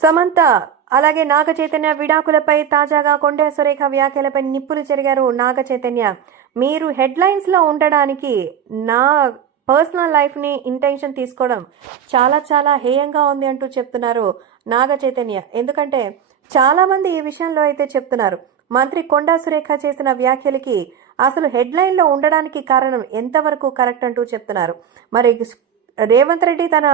సమంత అలాగే నాగ చైతన్య విడాకులపై తాజాగా కొండా సురేఖ వ్యాఖ్యలపై నిప్పులు చెరిగారు నాగ చైతన్య. మీరు హెడ్లైన్స్లో ఉండడానికి నా పర్సనల్ లైఫ్ని ఇంటెన్షన్ తీసుకోవడం చాలా చాలా హేయంగా ఉంది అంటూ చెప్తున్నారు నాగ చైతన్య. ఎందుకంటే చాలామంది ఈ విషయంలో అయితే చెప్తున్నారు, మంత్రి కొండా సురేఖ చేసిన వ్యాఖ్యలకి అసలు హెడ్లైన్లో ఉండడానికి కారణం ఎంతవరకు కరెక్ట్ అంటూ చెప్తున్నారు. మరి రేవంత్ రెడ్డి తన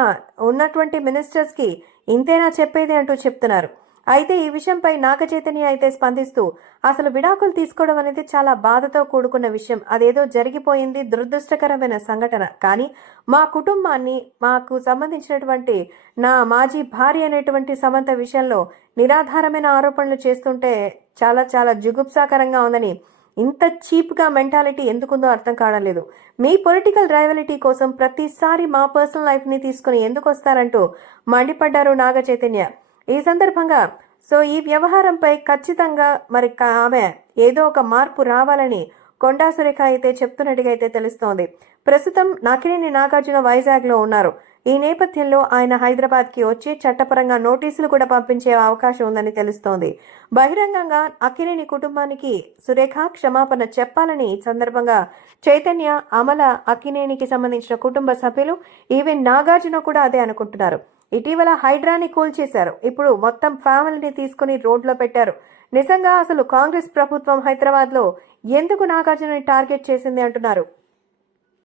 ఉన్నటువంటి మినిస్టర్స్కి ఇంతేనా చెప్పేది అంటూ చెప్తున్నారు. అయితే ఈ విషయంపై నాగ చైతన్య అయితే స్పందిస్తూ అసలు విడాకులు తీసుకోవడం అనేది చాలా బాధతో కూడుకున్న విషయం, అదేదో జరిగిపోయింది, దురదృష్టకరమైన సంఘటన. కానీ మా కుటుంబాన్ని, మాకు సంబంధించినటువంటి నా మాజీ భార్య అనేటువంటి సమంత విషయంలో నిరాధారమైన ఆరోపణలు చేస్తుంటే చాలా చాలా జుగుప్సాకరంగా ఉందని, ఇంత చీప్గా మెంటాలిటీ ఎందుకుందో అర్థం కావడం లేదు. మీ పొలిటికల్ రైవలిటీ కోసం ప్రతిసారి మా పర్సనల్ లైఫ్ని తీసుకుని ఎందుకు వస్తారంటూ మండిపడ్డారు నాగ చైతన్య. ఈ సందర్భంగా ఈ వ్యవహారంపై ఖచ్చితంగా మరి ఆమె ఏదో ఒక మార్పు రావాలని కొండా సురేఖ అయితే చెప్తున్నట్టుగా అయితే తెలుస్తోంది. ప్రస్తుతం నకిరేని నాగార్జున వైజాగ్లో ఉన్నారు. ఈ నేపథ్యంలో ఆయన హైదరాబాద్కి వచ్చి చట్టపరంగా నోటీసులు కూడా పంపించే అవకాశం ఉందని తెలుస్తోంది. బహిరంగంగా అక్కినేని కుటుంబానికి సురేఖ క్షమాపణ చెప్పాలని సందర్భంగా చైతన్య, అమల, అక్కినేనికి సంబంధించిన కుటుంబ సభ్యులు, ఈవెన్ నాగార్జున కూడా అదే అనుకుంటున్నారు. ఇటీవల హైడ్రాని కూల్చేశారు, ఇప్పుడు మొత్తం ఫ్యామిలీని తీసుకుని రోడ్లో పెట్టారు. నిజంగా అసలు కాంగ్రెస్ ప్రభుత్వం హైదరాబాద్లో ఎందుకు నాగార్జునని టార్గెట్ చేసింది అంటున్నారు.